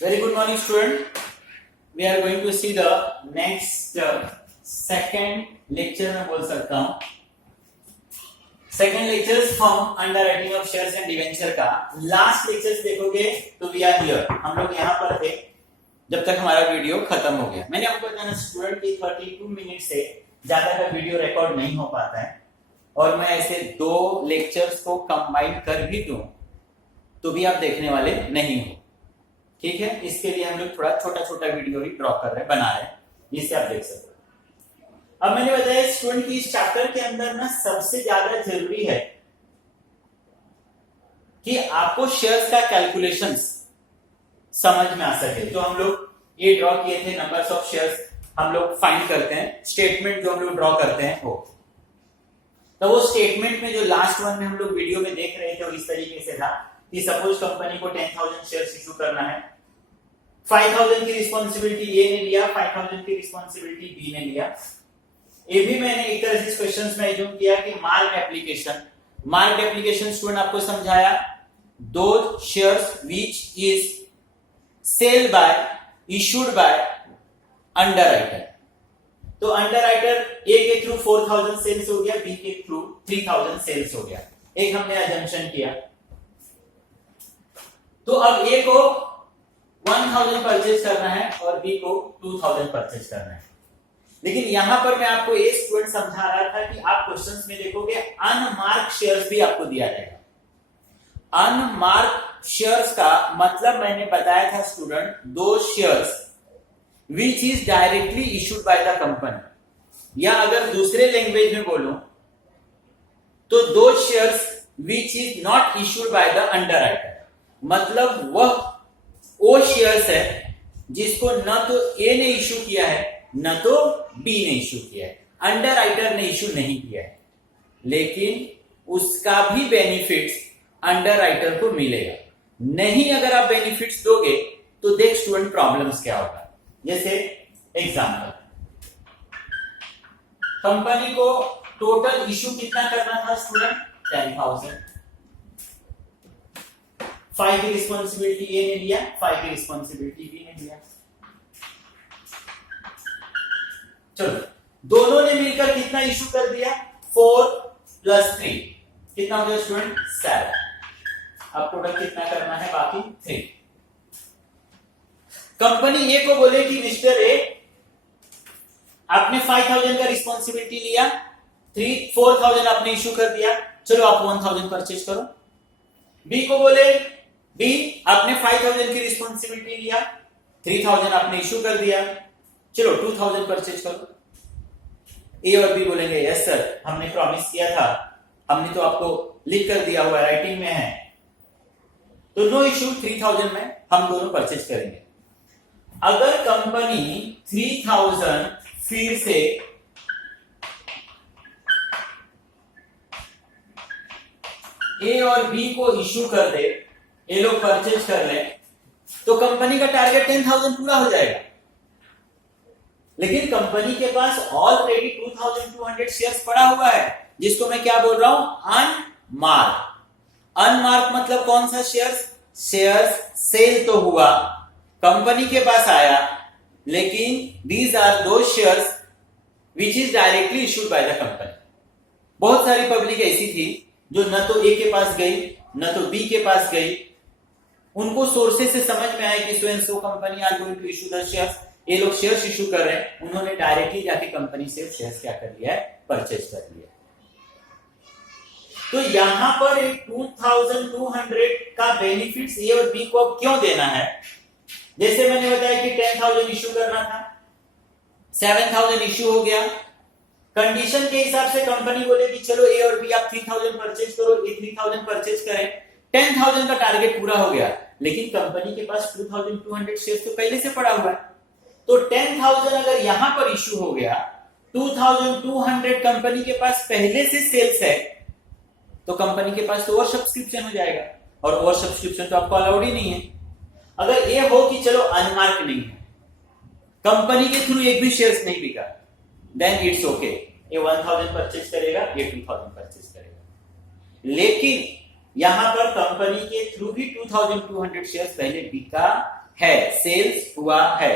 Very good morning, student. We are going to see the next second lecture में बोल सकता हूँ second lectures from under writing of shares and debenture का last lectures देखोगे तो we are here, हम लोग यहाँ पर थे जब तक हमारा वीडियो खत्म हो गया। मैंने आपको बताया स्टूडेंट की 32 मिनट से ज्यादा का वीडियो रिकॉर्ड नहीं हो पाता है और मैं ऐसे दो लेक्चर्स को कंबाइन कर भी दूं तो भी आप देखने वाले नहीं हो, ठीक है। इसके लिए हम लोग थोड़ा छोटा छोटा वीडियो ही ड्रॉ कर रहे हैं, बना रहे हैं, जिससे आप देख सकते हो। अब मैंने बताया स्टूडेंट की इस चैप्टर के अंदर ना सबसे ज्यादा जरूरी है कि आपको शेयर्स का कैलकुलेशंस समझ में आ सके। तो हम लोग ये ड्रॉ किए थे नंबर्स ऑफ शेयर्स, हम लोग फाइंड करते हैं, स्टेटमेंट जो हम लोग ड्रॉ करते हैं वो। तो वो स्टेटमेंट में जो लास्ट वन में हम लोग वीडियो में देख रहे थे वो इस तरीके से था कि सपोज कंपनी को 10,000 शेयर्स इशू करना है, 5,000 की रिस्पॉन्सिबिलिटी ए ने लिया, 5,000 की रिस्पॉन्सिबिलिटी बी ने लिया। ये भी मैंने एक तरह से क्वेश्चंस में एज्यूम किया कि मार्क एप्लीकेशन स्टूडेंट आपको समझाया, दो shares which is sale by issued by underwriter. तो अंडरराइटर ए के थ्रू 4,000 सेल्स हो गया, बी के थ्रू 3,000 सेल्स हो गया, एक हमने अजम्पशन किया। तो अब ए को 1,000 परचेज करना है और बी को 2,000 परचेज करना है। लेकिन यहां पर मैं आपको एक स्टूडेंट समझा रहा था कि आप क्वेश्चंस में देखोगे अनमार्क शेयर्स भी आपको दिया जाएगा। अनमार्क शेयर्स का मतलब मैंने बताया था स्टूडेंट, दो shares which is directly issued by the company, या अगर दूसरे लैंग्वेज में बोलूं तो दो shares which is not issued by the underwriter. मतलब वह वो शेयर्स है जिसको न तो ए ने इशू किया है न तो बी ने इशू किया है, अंडरराइटर ने इशू नहीं किया है, लेकिन उसका भी बेनिफिट्स अंडरराइटर को मिलेगा। नहीं अगर आप बेनिफिट्स दोगे तो देख स्टूडेंट प्रॉब्लम्स क्या होगा। जैसे एग्जांपल, कंपनी को टोटल इशू कितना करना था स्टूडेंट, 10,000। 5 की रिस्पॉन्सिबिलिटी ए ने लिया, 5 की रिस्पॉन्सिबिलिटी बी ने लिया। चलो दोनों ने मिलकर कितना इशू कर दिया, 4 + 3 कितना हो गया स्टूडेंट, 7। अब टोटल कितना करना है, बाकी 3। कंपनी ए को बोले कि मिस्टर ए आपने 5,000 का रिस्पॉन्सिबिलिटी लिया, 4,000 आपने इशू कर दिया, चलो आप 1,000 परचेज करो। बी को बोले बी आपने 5,000 की रिस्पॉन्सिबिलिटी लिया, 3,000 आपने इशू कर दिया, चलो 2,000 परचेज करो। ए और बी बोलेंगे यस सर, हमने प्रॉमिस किया था, हमने तो आपको लिख कर दिया हुआ राइटिंग में है, तो नो इशू, 3,000 में हम दोनों परचेज करेंगे। अगर कंपनी 3,000 फिर से ए और बी को इशू कर दे, ये लोग परचेज कर ले, तो कंपनी का टारगेट 10,000 पूरा हो जाएगा। लेकिन कंपनी के पास ऑलरेडी 2,200 शेयर्स पड़ा हुआ है, जिसको मैं क्या बोल रहा हूं, अनमार्क। अनमार्क मतलब कौन सा शेयर्स, शेयर्स सेल तो हुआ, कंपनी के पास आया, लेकिन दीज आर दो shares which is directly issued by the company. बहुत सारी पब्लिक ऐसी थी जो न तो ए के पास गई न तो बी के पास गई, उनको सोर्सेस से समझ में आया कि so and so company are going to issue the shares, ये लोग शेयर्स इशू कर रहे हैं, उन्होंने डायरेक्टली जाके कंपनी से शेयर्स क्या कर लिया है, परचेज कर लिया। तो यहां पर 2,200 का बेनिफिट्स ए और बी को अब क्यों देना है। जैसे मैंने बताया कि 10,000 इशू करना था, 7,000 इशू हो गया, कंडीशन के हिसाब से कंपनी बोले कि चलो ए और बी आप 3,000 परचेज करो, ए 3,000 परचेज करें, 10,000 का टारगेट पूरा हो गया, लेकिन कंपनी के पास 2,200 शेयर्स तो पहले से पड़ा हुआ है। तो 10,000 अगर यहां पर इशू हो गया, 2,200 कंपनी के पास पहले से सेल्स है, तो कंपनी के पास तो ओवर सब्सक्रिप्शन हो जाएगा, और ओवर सब्सक्रिप्शन तो आपको अलाउड ही नहीं है। अगर ये हो कि चलो अनमार्क नहीं है, कंपनी के थ्रू एक भी शेयर्स नहीं बिका, देन इट्स ओके, ये 1,000 परचेज करेगा, ये 2,000 परचेज करेगा। लेकिन यहां पर कंपनी के थ्रू भी 2,200 शेयर्स पहले बिका है, सेल्स हुआ है,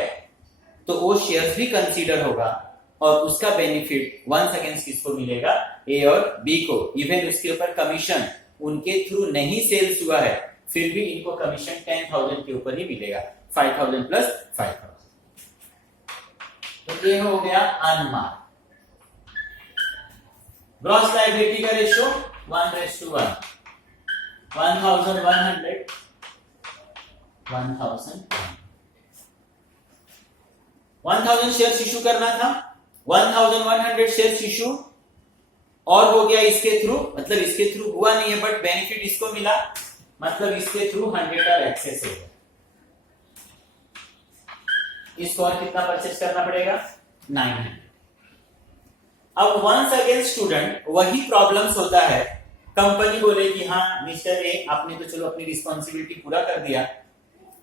तो वो शेयर्स भी कंसीडर होगा और उसका बेनिफिट वंस अगेंस्ट किसको मिलेगा, ए और बी को। इवन उसके ऊपर कमीशन उनके थ्रू नहीं सेल्स हुआ है, फिर भी इनको कमीशन 10,000 के ऊपर ही मिलेगा, 5,000 प्लस 5,000। तो ये हो गया अनमार्क। ग्रॉस लायबिलिटी का रेशियो 1:1, 1,100, 1,000 शेयर्स इशू करना था, 1,100 शेयर्स इशू और हो गया इसके थ्रू, मतलब इसके थ्रू हुआ नहीं है बट बेनिफिट इसको मिला, मतलब इसके थ्रू 100 और एक्सेस हो गया। इसको और कितना परचेज करना पड़ेगा, 900। अब वंस अगेन स्टूडेंट वही प्रॉब्लम्स होता है, कंपनी बोले कि हाँ मिस्टर ए आपने तो चलो अपनी रिस्पॉन्सिबिलिटी पूरा कर दिया,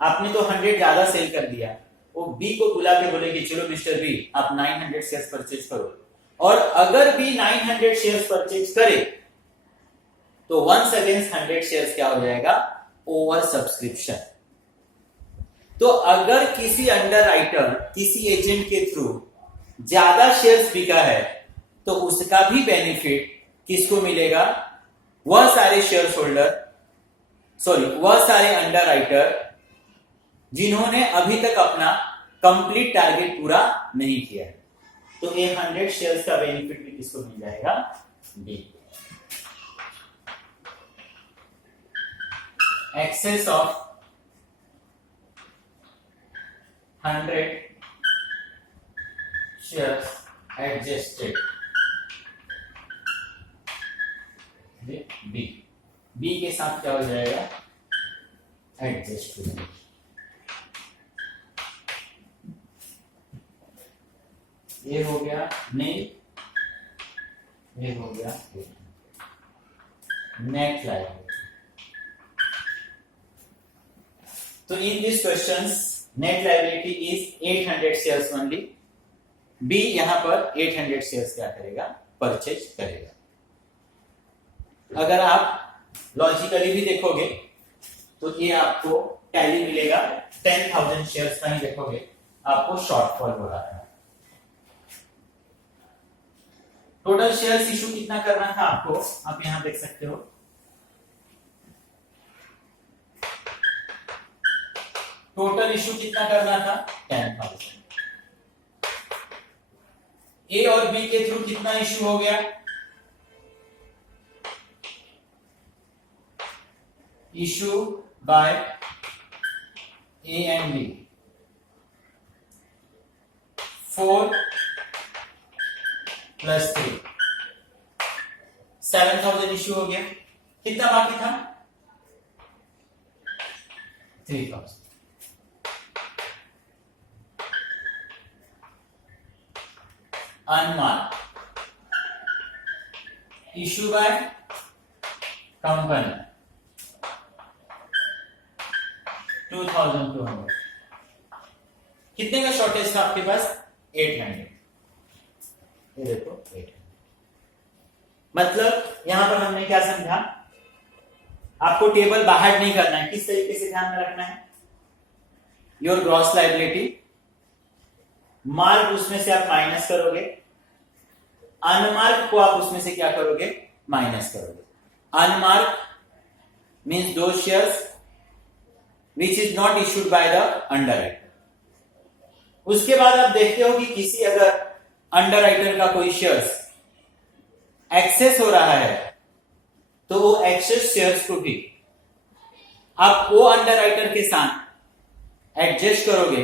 आपने तो 100 ज्यादा सेल कर दिया, वो बी को बुला के बोले कि चलो मिस्टर बी आप 900 शेयर्स परचेज करो, और अगर बी 900 शेयर्स परचेज करे तो वंस अगेंस्ट 100 शेयर्स क्या हो जाएगा, ओवर सब्सक्रिप्शन। तो अगर किसी अंडरराइटर किसी एजेंट के थ्रू ज्यादा शेयर्स बिका है तो उसका भी बेनिफिट किसको मिलेगा, वह सारे शेयर होल्डर, सॉरी वह सारे अंडरराइटर जिन्होंने अभी तक अपना कंप्लीट टारगेट पूरा नहीं किया है। तो ये 100 शेयर्स का बेनिफिट भी किसको मिल जाएगा, B. Excess of 100 shares adjusted, B. B के साथ क्या हो जाएगा, एडजस्ट हो जाएगा। ये हो गया नहीं, ये हो गया नेट लायबिलिटी। तो in this questions net liability is 800 shares only. B यहां पर 800 शेयर्स क्या करेगा, परचेज करेगा। अगर आप लॉजिकली भी देखोगे तो ये आपको टैली मिलेगा, 10,000 शेयर्स का ही देखोगे आपको शॉर्टफॉल हो रहा है। टोटल शेयर्स इशू कितना करना था आपको, आप यहां देख सकते हो, टोटल इशू कितना करना था, 10,000। ए और बी के थ्रू कितना इशू हो गया, issue by A and B 4 + 3, 7,000 इशू हो गया। कितना बाकी था, 3,000। Unmark issue by company 2,200। कितने का शॉर्टेज था आपके पास, 800। ये देखो 800। मतलब यहां पर हमने क्या समझा, आपको टेबल बाहर नहीं करना है, किस तरीके से ध्यान में रखना है, योर ग्रॉस लायबिलिटी, मार्क उसमें से आप माइनस करोगे, अनमार्क को आप उसमें से क्या करोगे, माइनस करोगे। अनमार्क मीन्स दो shares which is not issued by the underwriter. उसके बाद आप देखते हो कि किसी अगर अंडरराइटर का कोई शेयर्स एक्सेस हो रहा है तो वो एक्सेस शेयर्स को भी आप वो अंडरराइटर के साथ एडजस्ट करोगे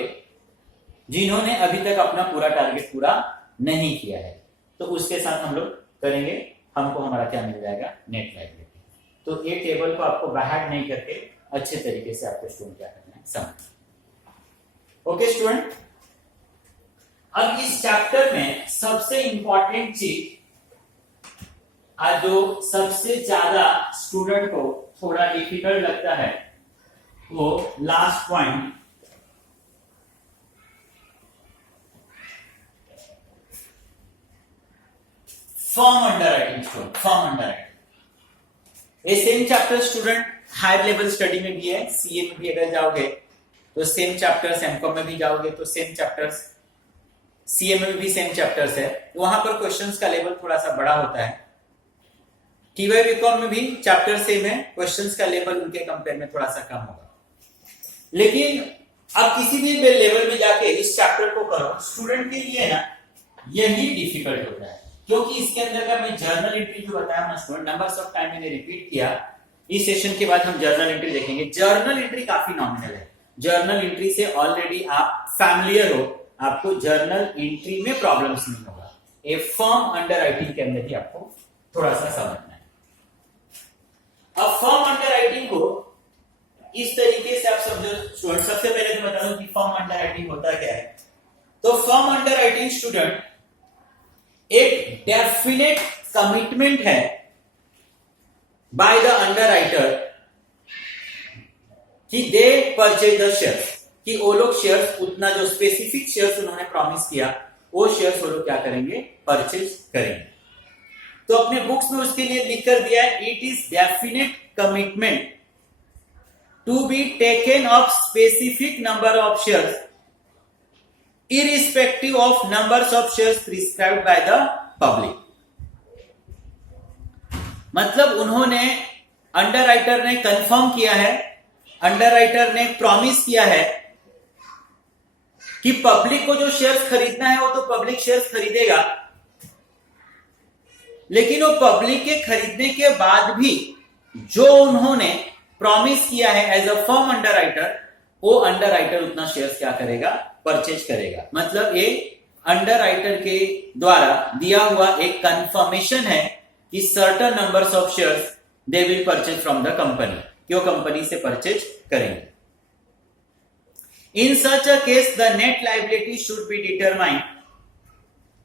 जिन्होंने अभी तक अपना पूरा टारगेट पूरा नहीं किया है, तो उसके साथ हम लोग करेंगे, हमको हमारा क्या मिल जाएगा, नेट लायबिलिटी। तो ये टेबल को आपको बाहर नहीं करके अच्छे तरीके से आपको स्टूडेंट क्या करना है, समझ। ओके स्टूडेंट, अब इस चैप्टर में सबसे इंपॉर्टेंट चीज जो सबसे ज्यादा स्टूडेंट को थोड़ा डिफिकल्ट लगता है वो last point, firm underwriting. Firm underwriting ये same chapter student higher level study में भी है, सीए में भी अगर जाओगे तो सेम चैप्टर्स, एमकॉम में भी जाओगे तो सेम चैप्टर्स, सीए में भी सेम चैप्टर्स है, तो वहां पर क्वेश्चंस का लेवल थोड़ा सा बड़ा होता है। टीवाई बीकॉम में भी चैप्टर सेम है, क्वेश्चंस का लेवल उनके कंपेयर में थोड़ा सा कम होगा। लेकिन अब किसी भी लेवल में जाके इस चैप्टर को करो, स्टूडेंट के लिए ना यही डिफिकल्ट होता है, क्योंकि इसके अंदर का मैं जर्नल एंट्री जो बताया ना स्टूडेंट, नंबर्स ऑफ टाइम मैंने रिपीट किया। इस सेशन के बाद हम जर्नल एंट्री देखेंगे। जर्नल एंट्री काफी नॉमिनल है, जर्नल एंट्री से ऑलरेडी आप फैमिलियर हो, आपको जर्नल एंट्री में प्रॉब्लम्स नहीं होगा। ए फर्म अंडर राइटिंग के अंदर ही आपको थोड़ा सा समझना है। अब फर्म अंडर राइटिंग को इस तरीके से आप समझो स्टूडेंट। सबसे पहले तो बता दूं कि फर्म अंडर राइटिंग होता क्या है। तो फर्म अंडर राइटिंग स्टूडेंट एक डेफिनेट कमिटमेंट है बाय द अंडर राइटर कि दे परचेज द शेयर्स, कि वो लोग शेयर्स, उतना जो स्पेसिफिक शेयर्स उन्होंने प्रॉमिस किया वो शेयर्स वो लोग क्या करेंगे, परचेज करेंगे। तो अपने बुक्स में उसके लिए लिख कर दिया है, it is definite commitment to be taken of specific number of shares irrespective of numbers of shares prescribed by the public। मतलब उन्होंने, अंडर राइटर ने कंफर्म किया है, अंडर राइटर ने प्रॉमिस किया है कि पब्लिक को जो शेयर्स खरीदना है वो तो पब्लिक शेयर्स खरीदेगा, लेकिन वो पब्लिक के खरीदने के बाद भी जो उन्होंने प्रॉमिस किया है as a firm underwriter, वो अंडर राइटर उतना शेयर्स क्या करेगा, परचेज करेगा। मतलब ये अंडर राइटर के द्वारा दिया हुआ एक कंफर्मेशन है कि certain numbers of shares they will purchase from the company, क्यों कंपनी से परचेज करेंगे। In such a case the net liability should be determined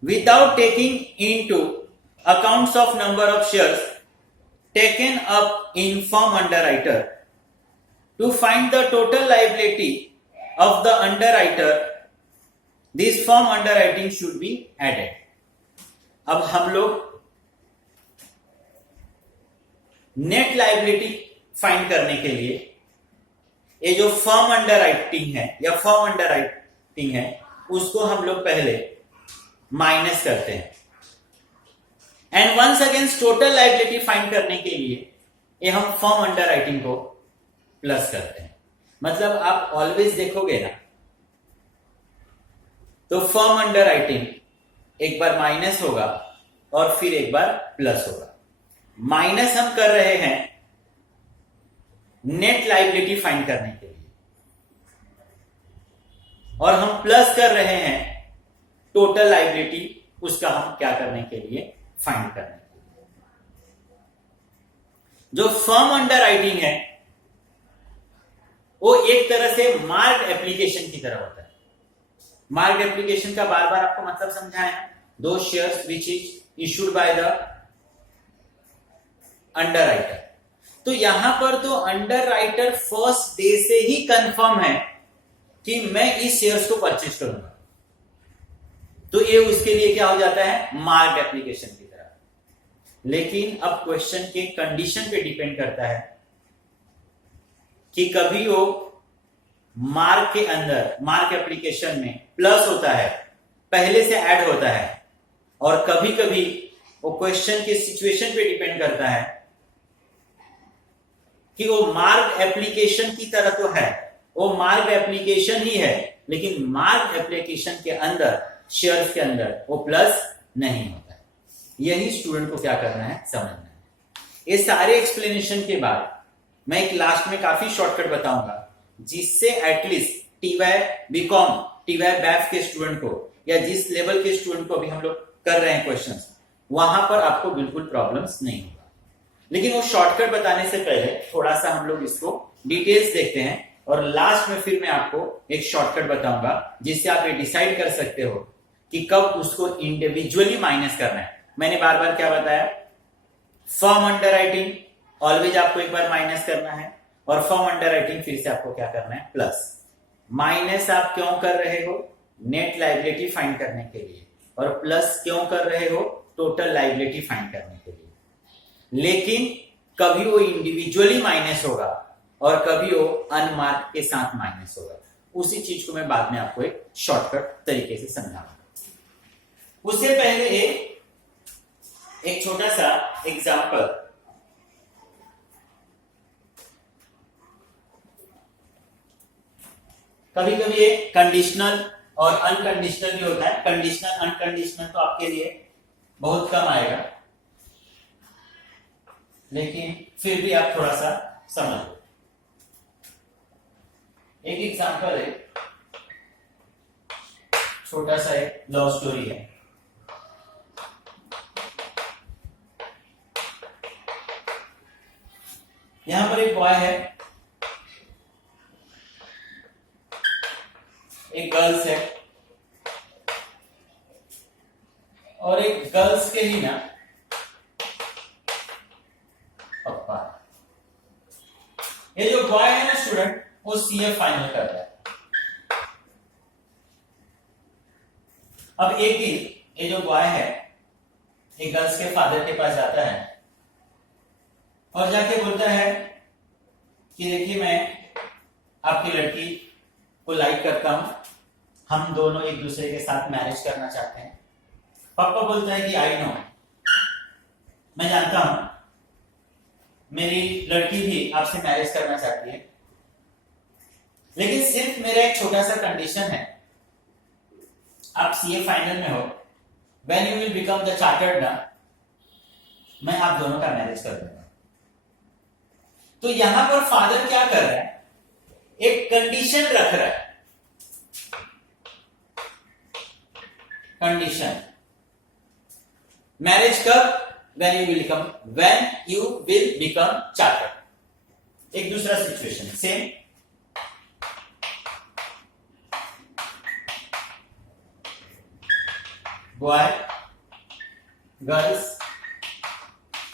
without taking into accounts of number of shares taken up in firm underwriter to find the total liability of the underwriter, this form underwriting should be added। अब हम लोग net liability find करने के लिए ये जो firm underwriting है या फर्म अंडरराइटिंग है उसको हम लोग पहले माइनस करते हैं, and once against total liability find करने के लिए ये हम फर्म अंडरराइटिंग को प्लस करते हैं। मतलब आप ऑलवेज देखोगे ना तो फर्म अंडर राइटिंग एक बार माइनस होगा और फिर एक बार प्लस होगा। माइनस हम कर रहे हैं नेट लायबिलिटी फाइंड करने के लिए और हम प्लस कर रहे हैं टोटल लायबिलिटी, उसका हम क्या करने के लिए, फाइंड करने के लिए। जो फर्म अंडर राइटिंग है वो एक तरह से मार्क एप्लीकेशन की तरह होता है। मार्क एप्लीकेशन का बार बार आपको मतलब समझाया, दो shares which is issued by the under writer. तो यहां पर तो अंडर राइटर फर्स्ट डे से ही कंफर्म है कि मैं इस शेयर्स को परचेज करूंगा, तो ये उसके लिए क्या हो जाता है, मार्क एप्लीकेशन की तरह। लेकिन अब क्वेश्चन के कंडीशन पे डिपेंड करता है कि कभी वो मार्क के अंदर, मार्क एप्लीकेशन में प्लस होता है, पहले से ऐड होता है, और कभी कभी वो क्वेश्चन के सिचुएशन पे डिपेंड करता है कि वो मार्क एप्लीकेशन की तरह तो है, वो मार्क एप्लीकेशन ही है, लेकिन मार्क एप्लीकेशन के अंदर, शेयर्स के अंदर वो प्लस नहीं होता है। यही स्टूडेंट को क्या करना है, समझना है। ये सारे एक्सप्लेनेशन के बाद मैं एक लास्ट में काफी शॉर्टकट बताऊंगा जिससे at least TY BCom, TY BAF के स्टूडेंट को या जिस लेवल के स्टूडेंट को अभी हम लोग कर रहे हैं क्वेश्चंस, वहां पर आपको बिल्कुल प्रॉब्लम्स नहीं होगा। लेकिन वो शॉर्टकट बताने से पहले थोड़ा सा हम लोग इसको डिटेल्स देखते हैं और लास्ट में फिर मैं आपको एक शॉर्टकट बताऊंगा जिससे आप ये डिसाइड कर सकते हो कि कब उसको इंडिविजुअली माइनस करना है। मैंने बार बार क्या बताया, फर्म अंडर राइटिंग ऑलवेज आपको एक बार माइनस करना है और फर्म अंडर राइटिंग फिर से आपको क्या करना है, प्लस। माइनस आप क्यों कर रहे हो, नेट लायबिलिटी फाइंड करने के लिए, और प्लस क्यों कर रहे हो, टोटल लायबिलिटी फाइंड करने के लिए। लेकिन कभी वो इंडिविजुअली माइनस होगा और कभी वो अनमार्क के साथ माइनस होगा। उसी चीज को मैं बाद में आपको एक शॉर्टकट तरीके से समझाऊंगा। उससे पहले एक छोटा सा एग्जांपल, कभी कभी ये कंडीशनल और अनकंडीशनल भी होता है। कंडीशनल अनकंडीशनल तो आपके लिए बहुत कम आएगा, लेकिन फिर भी आप थोड़ा सा समझ लो। एक एग्जांपल है, छोटा सा एक लव स्टोरी है। यहां पर एक बॉय है, एक गर्ल्स है, और एक गर्ल्स के ही ना पप्पा। ये जो बॉय है ना स्टूडेंट, वो सीए फाइनल कर रहा है। अब एक दिन ये जो बॉय है, एक गर्ल्स के फादर के पास जाता है और जाके बोलता है कि देखिए मैं आपकी लड़की को लाइक करता हूं, हम दोनों एक दूसरे के साथ मैरिज करना चाहते हैं। पापा बोलता है कि आई नो, मैं जानता हूं, मेरी लड़की भी आपसे मैरिज करना चाहती है, लेकिन सिर्फ मेरा एक छोटा सा कंडीशन है। आप सीए फाइनल में हो, when you will become the chartered ना, मैं आप दोनों का मैरिज कर दूंगा। तो यहां पर फादर क्या कर रहा है, एक कंडीशन रख रहा है। कंडीशन, मैरिज कब, when you will become chartered. एक दूसरा situation same, boy girls,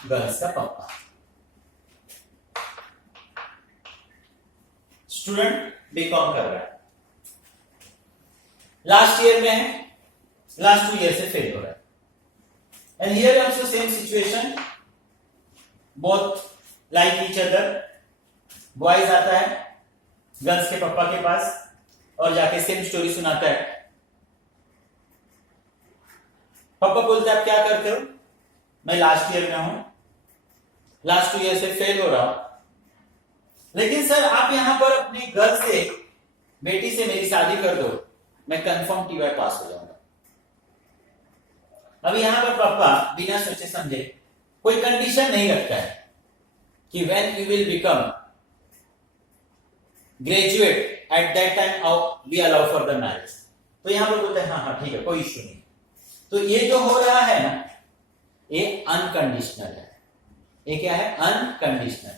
girls का पापा। स्टूडेंट बीकॉम कर रहा है, लास्ट ईयर में है, लास्ट 2 ईयर से फेल हो रहा है। And here also same situation, both like each other. Boys आता है गर्ल्स के पापा के पास और जाके सेम स्टोरी सुनाता है। पापा बोलते हैं आप क्या करते हो, मैं लास्ट ईयर में हूं, लास्ट 2 ईयर से फेल हो रहा हूं, लेकिन सर आप यहां पर अपने घर से बेटी से मेरी शादी कर दो, मैं कंफर्म टीवाई पास हो जाऊंगा। अब यहां पर पापा बिना सोचे समझे कोई कंडीशन नहीं रखता है कि when you will become graduate at that time we allow for the marriage. तो यहां पर बोलते हैं हाँ हाँ ठीक है, कोई इश्यू नहीं। तो ये जो हो रहा है ना, ये अनकंडीशनल है। ये क्या है, unconditional.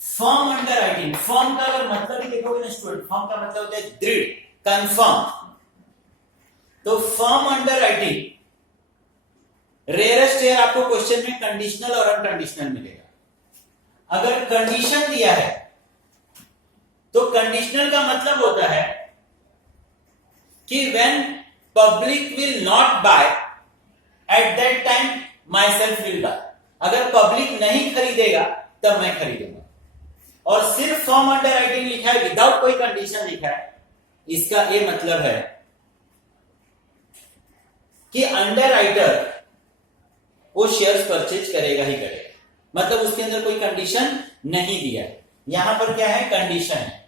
Firm under writing, firm का अगर मतलब ही देखोगे ना स्टूडेंट, फर्म का मतलब होता है दृढ़, कंफर्म। तो firm under writing, rarest air आपको क्वेश्चन में कंडीशनल और अनकंडीशनल मिलेगा। अगर कंडीशन दिया है तो कंडीशनल का मतलब होता है कि when public will not by eight that time my self will buy. अगर पब्लिक नहीं खरीदेगा तब मैं खरीदूंगा। और सिर्फ फर्म अंडर राइटिंग लिखा है, विदाउट कोई कंडीशन लिखा है, इसका ये मतलब है कि अंडर राइटर वो शेयर्स परचेज करेगा ही करेगा। मतलब उसके अंदर कोई कंडीशन नहीं दिया है। यहां पर क्या है, कंडीशन है।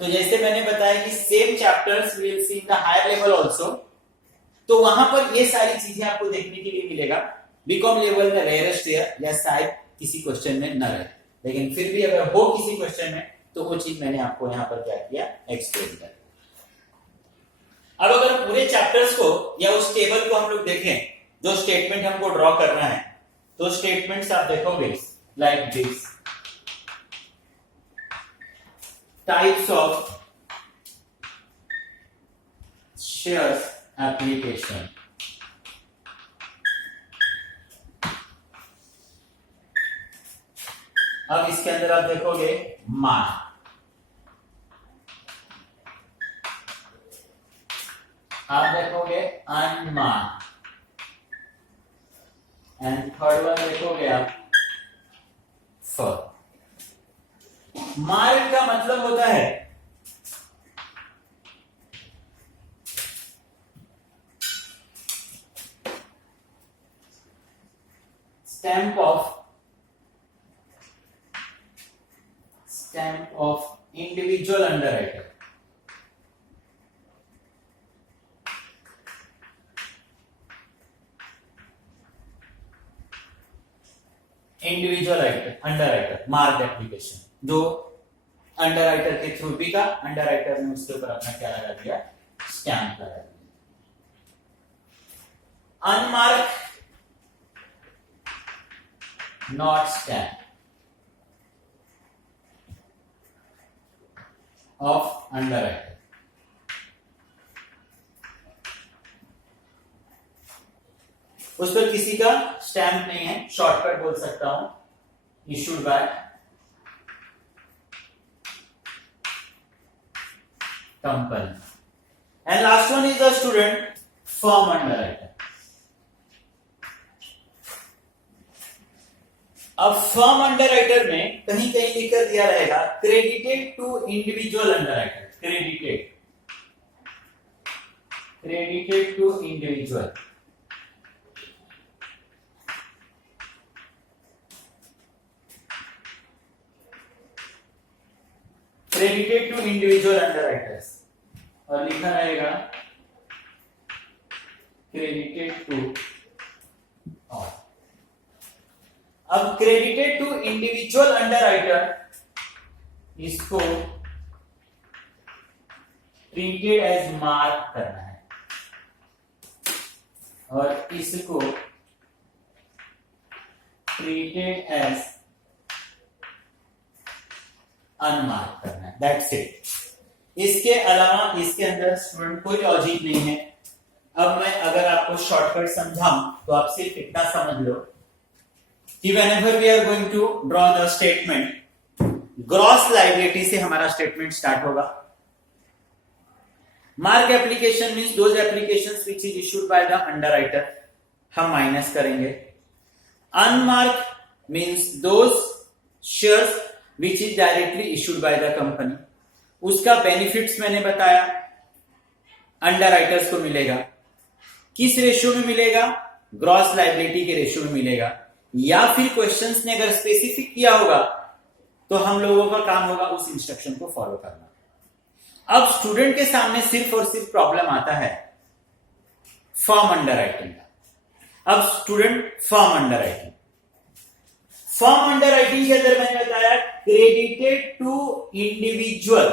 तो जैसे मैंने बताया कि same chapters will see in the higher level also, तो वहां पर ये सारी चीजें आपको देखने के लिए मिलेगा। बीकॉम लेवल में रेयरेस्ट एयर या शायद किसी क्वेश्चन में न रहे, लेकिन फिर भी अगर हो किसी क्वेश्चन में तो वो चीज मैंने आपको यहां पर क्या किया, एक्सप्लेन कर। अब अगर पूरे चैप्टर्स को या उस टेबल को हम लोग देखें, जो स्टेटमेंट हमको ड्रॉ करना है, तो स्टेटमेंट्स आप देखोगे like this, types of shares application. अब इसके अंदर आप देखोगे मान, आप देखोगे अनुमान, एंड थर्ड वन देखोगे आप फर। मार्क का मतलब होता है stamp of individual underwriter. Individual underwriter mark application, जो अंडरराइटर के थ्रू भी का अंडरराइटर ने उसके ऊपर अपना क्या लगा दिया, स्टैम्प लगा दिया। Unmark not stamp of underwriter. उस पर किसी का स्टैम्प नहीं है, शॉर्टकट बोल सकता हूं, issued by company. And last one is the student firm underwriter. अब फर्म अंडरराइटर में कहीं कहीं लिखकर दिया रहेगा credited to individual underwriter, credited to individual. Credited to individual underwriters, और लिखा रहेगा क्रेडिटेड टू ऑल। अब क्रेडिटेड टू इंडिविजुअल अंडरराइटर इसको ट्रीटेड एज मार्क करना है और इसको ट्रीटेड एज अनमार्क करना है, दैट्स इट। इसके अलावा इसके अंदर स्टूडेंट कोई लॉजिक नहीं है। अब मैं अगर आपको शॉर्टकट समझाऊं तो आप सिर्फ इतना समझ लो कि whenever we are going to draw the statement, gross liability से हमारा स्टेटमेंट स्टार्ट होगा। Mark application means those applications which is issued by the underwriter, हम माइनस करेंगे। Unmark means those shares which is directly issued by the company, उसका benefits मैंने बताया underwriters को मिलेगा। किस रेशियो में मिलेगा? ग्रॉस लायबिलिटी के रेशियो में मिलेगा, या फिर क्वेश्चंस ने अगर स्पेसिफिक किया होगा तो हम लोगों का काम होगा उस इंस्ट्रक्शन को फॉलो करना। अब स्टूडेंट के सामने सिर्फ और सिर्फ प्रॉब्लम आता है फर्म अंडरराइटिंग का। अब student firm underwriting, firm underwriting के अंदर मैंने बताया क्रेडिटेड टू इंडिविजुअल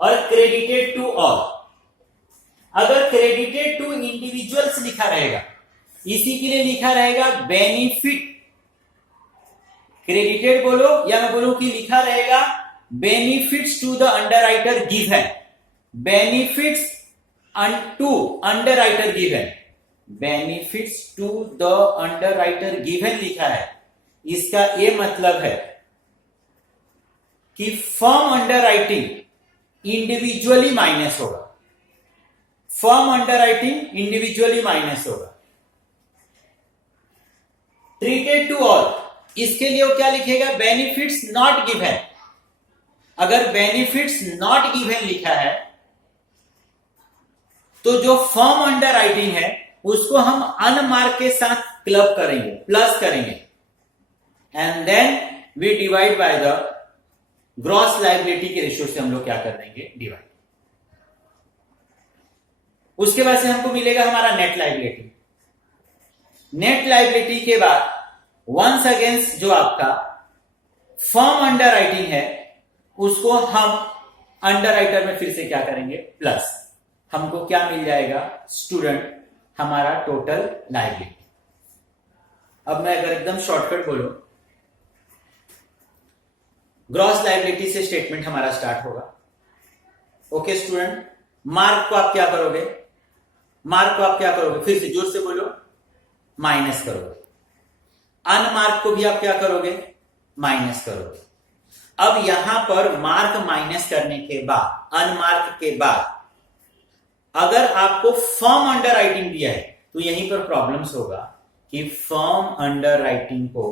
और क्रेडिटेड टू ऑल। अगर क्रेडिटेड टू इंडिविजुअल्स लिखा रहेगा, इसी के लिए लिखा रहेगा बेनिफिट, क्रेडिटेड बोलो या मैं बोलूं कि लिखा रहेगा benefits to the underwriter given, benefits to underwriter given, benefits to the underwriter given लिखा है। इसका ये मतलब है कि फर्म अंडरराइटिंग इंडिविजुअली माइनस होगा, फर्म अंडरराइटिंग इंडिविजुअली माइनस होगा। ट्रीटेड टू ऑल, इसके लिए वो क्या लिखेगा? Benefits not given. अगर बेनिफिट्स नॉट गिवन लिखा है तो जो फर्म अंडरराइटिंग है उसको हम अनमार्क के साथ क्लब करेंगे, प्लस करेंगे, and then we divide by the gross liability के रेशियो से हम लोग क्या कर देंगे? डिवाइड। उसके बाद से हमको मिलेगा हमारा नेट लायबिलिटी। नेट लायबिलिटी के बाद वंस अगेंस्ट जो आपका फर्म अंडरराइटिंग है उसको हम अंडरराइटर में फिर से क्या करेंगे? प्लस। हमको क्या मिल जाएगा? स्टूडेंट हमारा टोटल लायबिलिटी। अब मैं अगर एकदम शॉर्टकट बोलूं, ग्रॉस लायबिलिटी से स्टेटमेंट हमारा स्टार्ट होगा। ओके स्टूडेंट, मार्क को आप क्या करोगे? मार्क को आप क्या करोगे? फिर से जोर से बोलो, माइनस करोगे। अनमार्क को भी आप क्या करोगे? माइनस करोगे। अब यहां पर मार्क माइनस करने के बाद, अनमार्क के बाद अगर आपको फर्म अंडरराइटिंग दिया है तो यहीं पर प्रॉब्लम्स होगा कि फर्म अंडरराइटिंग को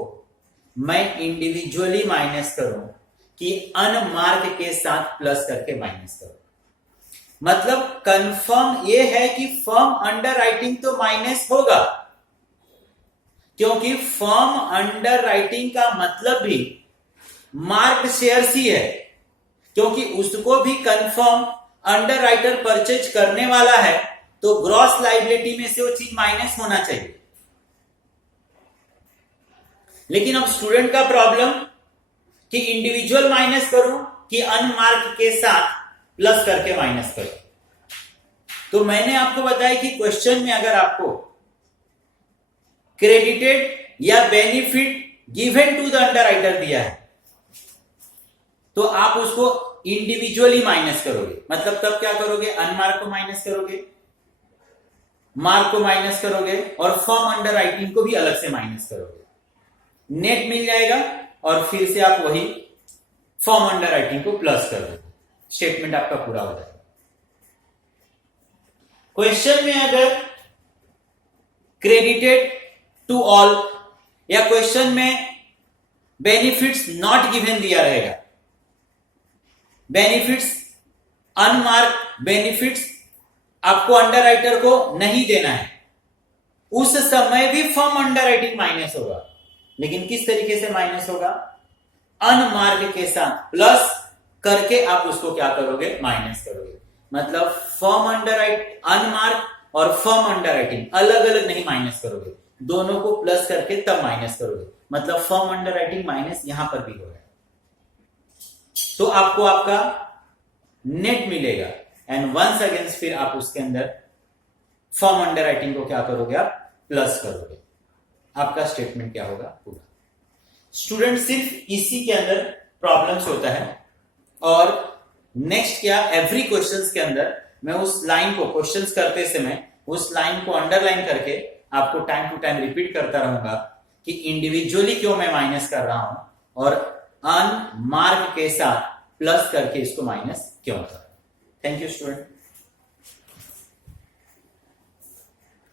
मैं इंडिविजुअली माइनस करूं कि अनमार्क के साथ प्लस करके माइनस करूं। मतलब कंफर्म यह है कि फर्म अंडरराइटिंग तो माइनस होगा, क्योंकि फर्म अंडरराइटिंग का मतलब भी मार्क्ड शेयर्स ही है, क्योंकि उसको भी कंफर्म अंडरराइटर परचेज करने वाला है, तो ग्रॉस लायबिलिटी में से वो चीज माइनस होना चाहिए। लेकिन अब स्टूडेंट का प्रॉब्लम कि इंडिविजुअल माइनस करूं कि अनमार्क के साथ प्लस करके माइनस करूं। तो मैंने आपको बताया कि क्वेश्चन में अगर आपको क्रेडिटेड या benefit given to the underwriter दिया है तो आप उसको इंडिविजुअली माइनस करोगे। मतलब तब क्या करोगे, अनमार्क को माइनस करोगे, मार्क को माइनस करोगे और फर्म अंडरराइटिंग को भी अलग से माइनस करोगे। नेट मिल जाएगा और फिर से आप वही फर्म अंडरराइटिंग को प्लस कर दोगे, स्टेटमेंट आपका पूरा हो जाएगा। क्वेश्चन में अगर क्रेडिटेड टू ऑल या क्वेश्चन में बेनिफिट्स नॉट गिवन दिया रहेगा, बेनिफिट्स अनमार्क बेनिफिट्स आपको अंडरराइटर को नहीं देना है, उस समय भी फर्म अंडरराइटिंग माइनस होगा। लेकिन किस तरीके से माइनस होगा, अनमार्क के साथ प्लस करके आप उसको क्या करोगे, माइनस करोगे। मतलब फर्म अंडरराइट अनमार्क और फर्म अंडरराइटिंग अलग अलग नहीं माइनस करोगे, दोनों को प्लस करके तब माइनस करोगे। मतलब फर्म अंडरराइटिंग माइनस यहां पर भी हो रहा है, तो आपको आपका नेट मिलेगा। एंड वंस अगेन फिर आप उसके अंदर फर्म अंडरराइटिंग को क्या करोगे, आप प्लस करोगे। आपका स्टेटमेंट क्या होगा, पूरा। स्टूडेंट सिर्फ इसी के अंदर प्रॉब्लम्स होता है। और नेक्स्ट क्या, एवरी क्वेश्चंस के अंदर मैं उस लाइन को क्वेश्चंस करते समय उस लाइन को अंडरलाइन करके आपको टाइम टू टाइम रिपीट करता रहूंगा कि इंडिविजुअली क्यों मैं माइनस कर रहा हूं और अनमार्क के साथ प्लस करके इसको माइनस क्यों कर रहा हूं। Thank you student.